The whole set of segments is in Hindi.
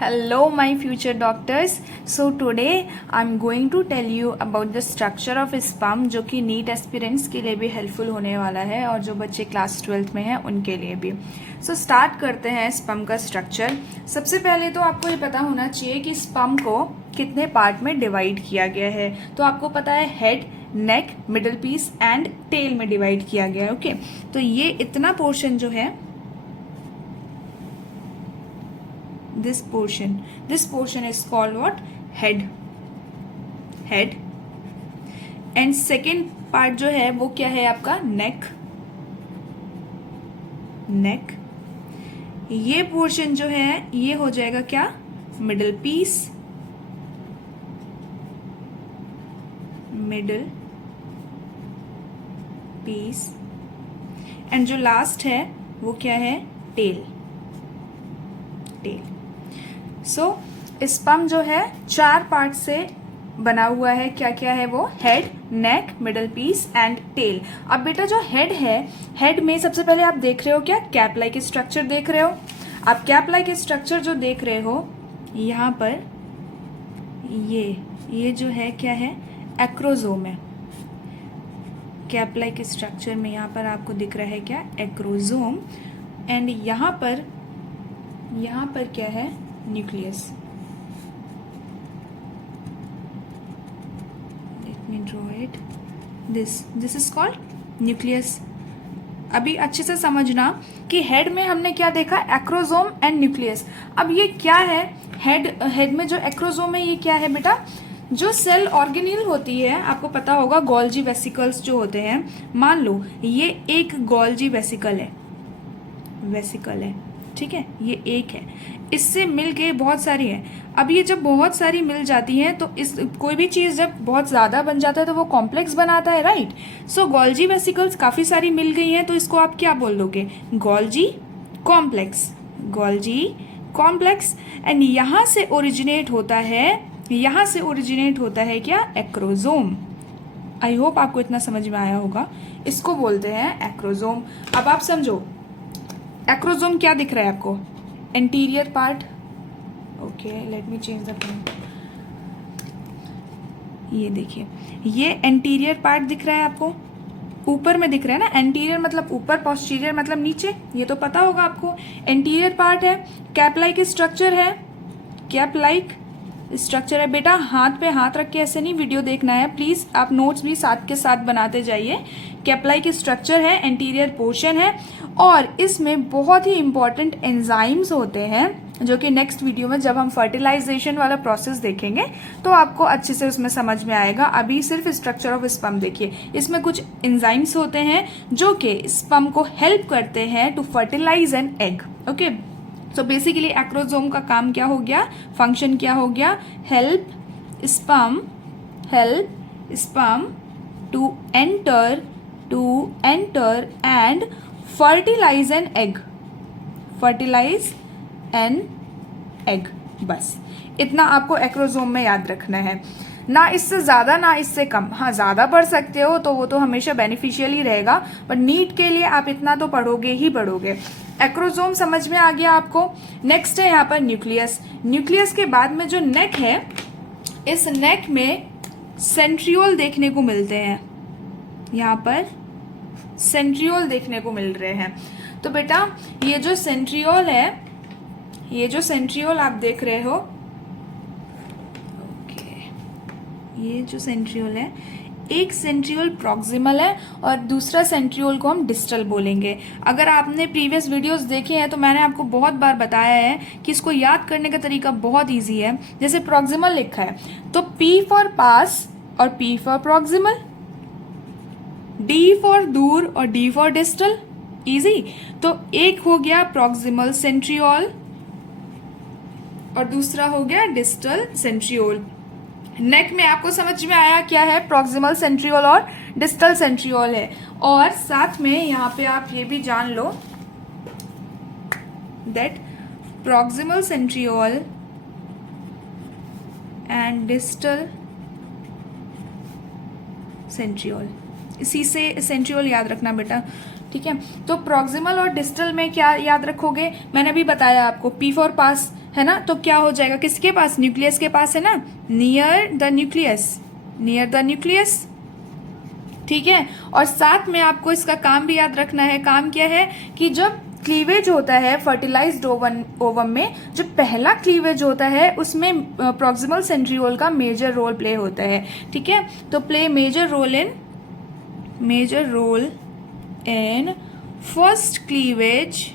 Hello, my future doctors. So today I'm going to tell you about the structure of sperm जो कि नीट एस्पिरेंट्स के लिए भी हेल्पफुल होने वाला है और जो बच्चे क्लास 12th में हैं उनके लिए भी. So स्टार्ट करते हैं स्पर्म का स्ट्रक्चर. सबसे पहले तो आपको ये पता होना चाहिए कि स्पर्म को कितने पार्ट में डिवाइड किया गया है. तो आपको पता है head, neck, middle piece and tail में डिवाइड किया गया है. ओके, तो ये इतना पोर्शन जो है, this portion is called what? head. And second part जो है वो क्या है आपका? neck. ये पोर्शन जो है ये हो जाएगा क्या? middle piece. एंड जो लास्ट है वो क्या है? टेल. सो स्पर्म जो है 4 पार्ट से बना हुआ है. क्या क्या है वो? Head, neck, middle piece and tail. अब बेटा जो हेड है, हेड में सबसे पहले आप देख रहे हो क्या? कैप लाइक स्ट्रक्चर देख रहे हो. आप कैप लाइक स्ट्रक्चर जो देख रहे हो यहाँ पर, ये जो है क्या है? एक्रोजोम है. कैप लाइक स्ट्रक्चर में यहाँ पर आपको दिख रहा है क्या? एक्रोजोम. एंड यहाँ पर क्या है? Nucleus. Let me draw it. This is called nucleus. अभी अच्छे से समझना कि हेड में हमने क्या देखा? Acrosome and nucleus. अब ये क्या है? हेड में जो एक्रोजोम है ये क्या है बेटा? जो सेल ऑर्गेनील होती है, आपको पता होगा गोल्जी वेसिकल्स जो होते हैं. मान लो ये एक गोल्जी वेसिकल है, ठीक है, ये एक है. इससे मिल के बहुत सारी है. अब ये जब बहुत सारी मिल जाती हैं तो इस कोई भी चीज़ जब बहुत ज़्यादा बन जाता है तो वो कॉम्प्लेक्स बनाता है, राइट. सो गोल्जी वेसिकल्स काफ़ी सारी मिल गई हैं तो इसको आप क्या बोल दोगे? Golgi complex. एंड यहाँ से ओरिजिनेट होता है क्या? एक्रोजोम. आई होप आपको इतना समझ में आया होगा. इसको बोलते हैं एक्रोजोम. अब आप समझो एक्रोजोम क्या दिख रहा है आपको? Anterior part. Okay, let me change the pen. ये देखिए, ये एंटीरियर पार्ट दिख रहा है आपको, ऊपर में दिख रहा है ना. एंटीरियर मतलब ऊपर, पोस्टीरियर मतलब नीचे. ये तो पता होगा आपको. एंटीरियर पार्ट है, कैप लाइक स्ट्रक्चर है. बेटा हाथ पे हाथ रख के ऐसे नहीं वीडियो देखना है प्लीज. आप नोट्स भी साथ के साथ बनाते जाइए. कैप लाइक स्ट्रक्चर है, एंटीरियर पोर्शन है और इसमें बहुत ही इंपॉर्टेंट एंजाइम्स होते हैं जो कि नेक्स्ट वीडियो में जब हम फर्टिलाइजेशन वाला प्रोसेस देखेंगे तो आपको अच्छे से उसमें समझ में आएगा. अभी सिर्फ स्ट्रक्चर ऑफ स्पर्म देखिए. इसमें कुछ एंजाइम्स होते हैं जो कि स्पर्म को हेल्प करते हैं to fertilize an egg. Okay, so basically acrosome का काम क्या हो गया? फंक्शन क्या हो गया? Help sperm to enter and fertilize an egg. बस इतना आपको एक्रोजोम में याद रखना है. ना इससे ज़्यादा ना इससे कम. हाँ, ज़्यादा पढ़ सकते हो तो वो तो हमेशा बेनिफिशियल ही रहेगा, पर नीट के लिए आप इतना तो पढ़ोगे ही पढ़ोगे. एक्रोजोम समझ में आ गया आपको. नेक्स्ट है यहाँ पर न्यूक्लियस के बाद में जो नेक है, इस नेक में सेंट्रियोल देखने को मिलते हैं. यहाँ पर सेंट्रियोल देखने को मिल रहे हैं. तो बेटा ये जो सेंट्रियोल आप देख रहे हो, ये जो सेंट्रियोल है, एक सेंट्रियोल प्रॉक्सिमल है और दूसरा सेंट्रियोल को हम डिस्टल बोलेंगे. अगर आपने प्रीवियस वीडियोस देखे हैं तो मैंने आपको बहुत बार बताया है कि इसको याद करने का तरीका बहुत इजी है. जैसे प्रॉक्सिमल लिखा है तो P फॉर पास और P for proximal, D for दूर और D फॉर डिस्टल. इजी. तो एक हो गया प्रॉक्सिमल सेंट्रियोल और दूसरा हो गया डिस्टल सेंट्रियोल. नेक में आपको समझ में आया क्या है? प्रॉक्सिमल सेंट्रियोल और डिस्टल सेंट्रियोल है. और साथ में यहाँ पे आप ये भी जान लो that proximal centriole and distal centriole, इसी से सेंट्रियोल याद रखना बेटा. ठीक है। तो प्रॉक्सिमल और डिस्टल में क्या याद रखोगे, मैंने अभी बताया आपको, पी फॉर पास है ना, तो क्या हो जाएगा, किसके पास, न्यूक्लियस के पास है ना, near the nucleus, near the nucleus. ठीक है, और साथ में आपको इसका काम भी याद रखना है। काम क्या है कि जब क्लीवेज होता है फर्टिलाइज्ड ओवम में, जो पहला क्लीवेज होता है उसमें प्रॉक्सिमल सेंट्रियोल का मेजर रोल प्ले होता है। ठीक है, तो play major role in first cleavage,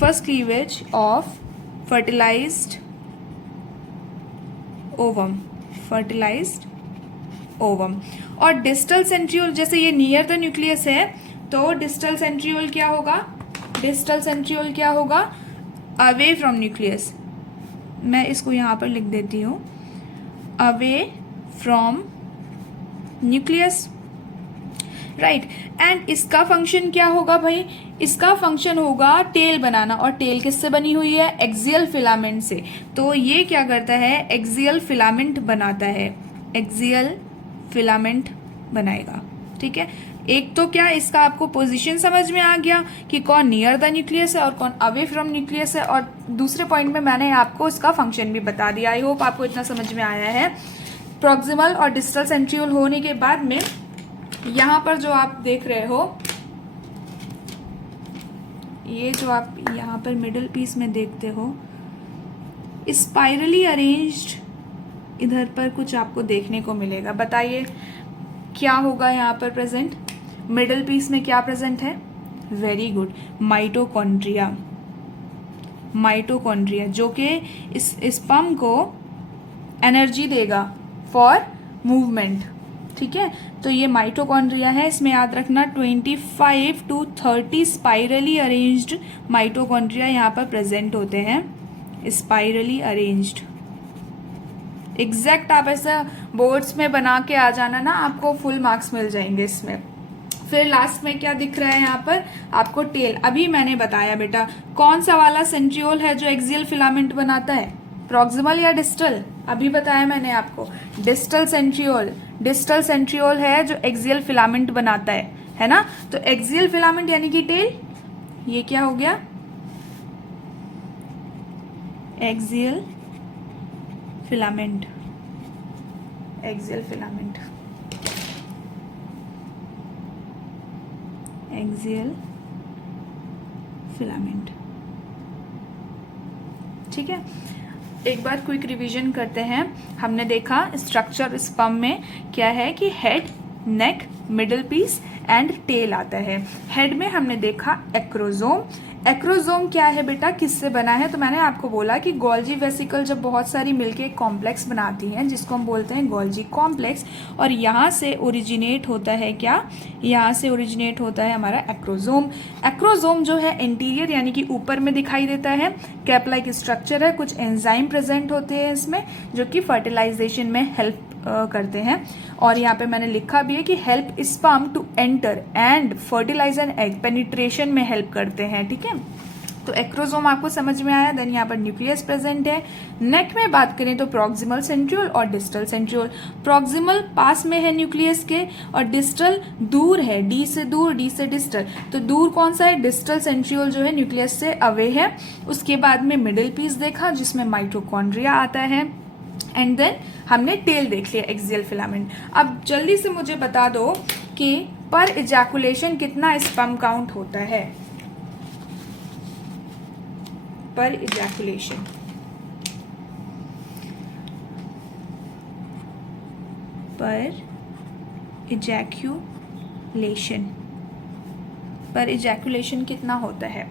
first cleavage of fertilized ovum. और डिस्टल सेंट्रियोल, जैसे ये नियर द न्यूक्लियस है, तो डिस्टल सेंट्रियोल क्या होगा, अवे फ्रॉम न्यूक्लियस। मैं इसको यहाँ पर लिख देती हूँ, away from nucleus, right. And इसका फंक्शन क्या होगा भाई, इसका फंक्शन होगा टेल बनाना, और टेल किससे बनी हुई है, एक्सियल फिलामेंट से। तो ये क्या करता है, एक्सियल फिलामेंट बनाता है, एक्सियल फिलामेंट बनाएगा। ठीक है, एक तो क्या इसका आपको पोजीशन समझ में आ गया कि कौन नियर द न्यूक्लियस है और कौन अवे फ्रॉम न्यूक्लियस है, और दूसरे पॉइंट में मैंने आपको इसका फंक्शन भी बता दिया। आई होप आपको इतना समझ में आया है। प्रॉक्सिमल और डिस्टल सेंट्रियोल होने के बाद में यहाँ पर जो आप देख रहे हो, ये जो आप यहाँ पर मिडिल पीस में देखते हो, स्पाइरली अरेंज्ड इधर पर कुछ आपको देखने को मिलेगा। बताइए क्या होगा यहाँ पर प्रेजेंट, मिडिल पीस में क्या प्रेजेंट है, वेरी गुड, माइटोकॉन्ड्रिया, जो कि इस स्पर्म को एनर्जी देगा फॉर मूवमेंट। ठीक है, तो ये माइटोकॉन्ड्रिया है, इसमें याद रखना 25 to 30 स्पाइरली अरेंज्ड माइटोकॉन्ड्रिया यहाँ पर प्रेजेंट होते हैं, स्पाइरली अरेंज्ड। एग्जैक्ट आप ऐसा बोर्ड्स में बना के आ जाना ना, आपको फुल मार्क्स मिल जाएंगे इसमें। फिर लास्ट में क्या दिख रहा है यहाँ पर आपको, टेल। अभी मैंने बताया बेटा, कौन सा वाला सेंट्रियोल है जो एक्सियल फिलामेंट बनाता है, प्रॉक्सिमल या डिस्टल, अभी बताया मैंने आपको, डिस्टल सेंट्रियोल है जो एक्सियल फिलामेंट बनाता है ना। तो एक्सियल फिलामेंट यानी कि टेल, ये क्या हो गया, एक्सियल फिलामेंट, ठीक है। एक बार क्विक रिवीजन करते हैं। हमने देखा स्ट्रक्चर स्पर्म में क्या है कि head, neck, middle piece and tail आता है। हेड में हमने देखा एक्रोजोम। एक्रोजोम क्या है बेटा, किससे बना है, तो मैंने आपको बोला कि गोल्जी वेसिकल जब बहुत सारी मिलके एक कॉम्प्लेक्स बनाती हैं जिसको हम बोलते हैं गोल्जी कॉम्प्लेक्स, और यहाँ से ओरिजिनेट होता है क्या, यहाँ से ओरिजिनेट होता है हमारा एक्रोजोम। एक्रोजोम जो है एंटीरियर यानी कि ऊपर में दिखाई देता है, कैप लाइक स्ट्रक्चर है, कुछ एंजाइम प्रेजेंट होते हैं इसमें जो कि फर्टिलाइजेशन में हेल्प करते हैं। और यहाँ पे मैंने लिखा भी है कि help sperm to enter and fertilize an egg, penetration में हेल्प करते हैं। ठीक है, तो एक्रोजोम आपको समझ में आया। देन यहाँ पर न्यूक्लियस प्रेजेंट है। नेक में बात करें तो प्रॉक्सिमल सेंट्रियोल और डिस्टल सेंट्रियोल। प्रॉक्सिमल पास में है न्यूक्लियस के और डिस्टल दूर है, डी से दूर, डी से डिस्टल। तो दूर कौन सा है, डिस्टल सेंट्रियोल जो है न्यूक्लियस से अवे है। उसके बाद में मिडिल पीस देखा जिसमें माइटोकॉन्ड्रिया आता है, एंड देन हमने टेल देख लिया, एक्सियल फिलामेंट। अब जल्दी से मुझे बता दो कि पर इजैकुलेशन कितना स्पर्म काउंट होता है, पर इजैकुलेशन, पर इजैकुलेशन कितना होता है।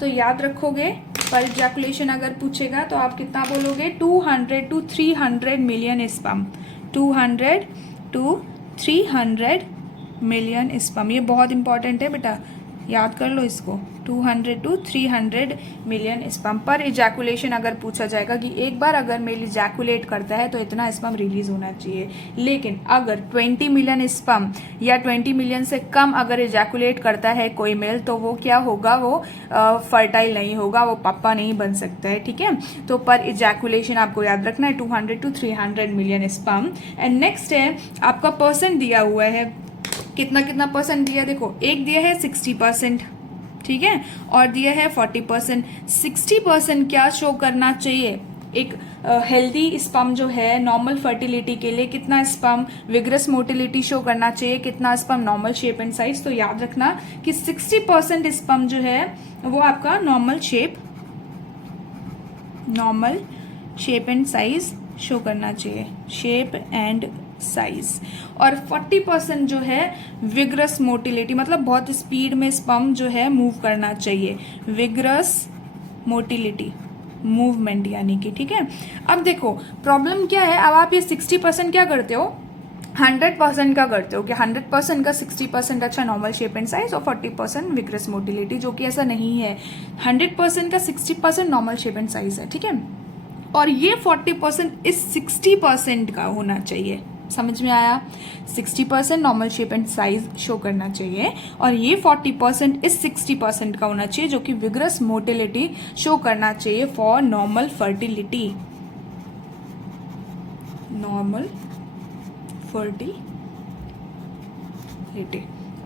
तो याद रखोगे, पर इजैकुलेशन अगर पूछेगा तो आप कितना बोलोगे, 200 to 300 million sperm, 200 to 300 million sperm. ये बहुत इंपॉर्टेंट है बेटा, याद कर लो इसको, 200 to 300 मिलियन स्पर्म पर इजैकुलेशन अगर पूछा जाएगा कि एक बार अगर मेल इजैकुलेट करता है तो इतना स्पर्म रिलीज होना चाहिए। लेकिन अगर 20 मिलियन स्पर्म या 20 मिलियन से कम अगर इजैकुलेट करता है कोई मेल, तो वो क्या होगा, वो फर्टाइल नहीं होगा, वो पापा नहीं बन सकता है। ठीक है, तो पर इजैकुलेशन आपको याद रखना है 200 to 300 million sperm. And next है आपका परसेंट दिया हुआ है, कितना कितना परसेंट दिया, देखो एक दिया है 60%, ठीक है, और दिया है 40%। 60% क्या शो करना चाहिए? एक हेल्दी स्पर्म जो है नॉर्मल फर्टिलिटी के लिए कितना स्पर्म विग्रस मोटिलिटी शो करना चाहिए, कितना sperm normal shape and size. तो याद रखना कि 60% स्पर्म जो है वो आपका normal shape and size show करना चाहिए, शेप एंड साइज। और 40% जो है विग्रस मोटिलिटी, मतलब बहुत स्पीड में स्पर्म जो है मूव करना चाहिए, विग्रस मोटिलिटी मूवमेंट यानी कि, ठीक है। अब देखो प्रॉब्लम क्या है, अब आप ये 60% क्या करते हो, 100% का करते हो कि 100% का 60% अच्छा नॉर्मल शेप एंड साइज और 40% विग्रस मोटिलिटी, जो कि ऐसा नहीं है। 100% का 60% नॉर्मल शेप एंड साइज है, ठीक है, और ये 40% इस 60% का होना चाहिए। समझ में आया? 60% normal shape and size show करना चाहिए और ये 40% इस 60% का होना चाहिए, जो कि विग्रस मोटिलिटी शो करना चाहिए for normal fertility, normal fertility.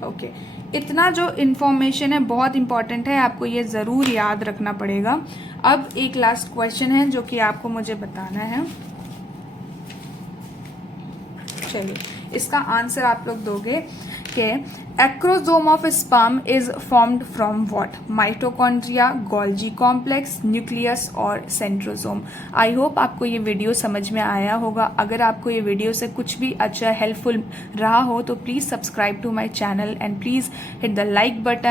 Okay, इतना जो इन्फॉर्मेशन है बहुत इंपॉर्टेंट है, आपको ये ज़रूर याद रखना पड़ेगा। अब एक लास्ट क्वेश्चन है जो कि आपको मुझे बताना है। चलिए, इसका आंसर आप लोग दोगे कि acrosome of sperm is formed from what? Mitochondria, Golgi complex, nucleus और सेंट्रोसोम। आई होप आपको ये वीडियो समझ में आया होगा। अगर आपको ये वीडियो से कुछ भी अच्छा हेल्पफुल रहा हो तो please subscribe to my channel and please hit the like button.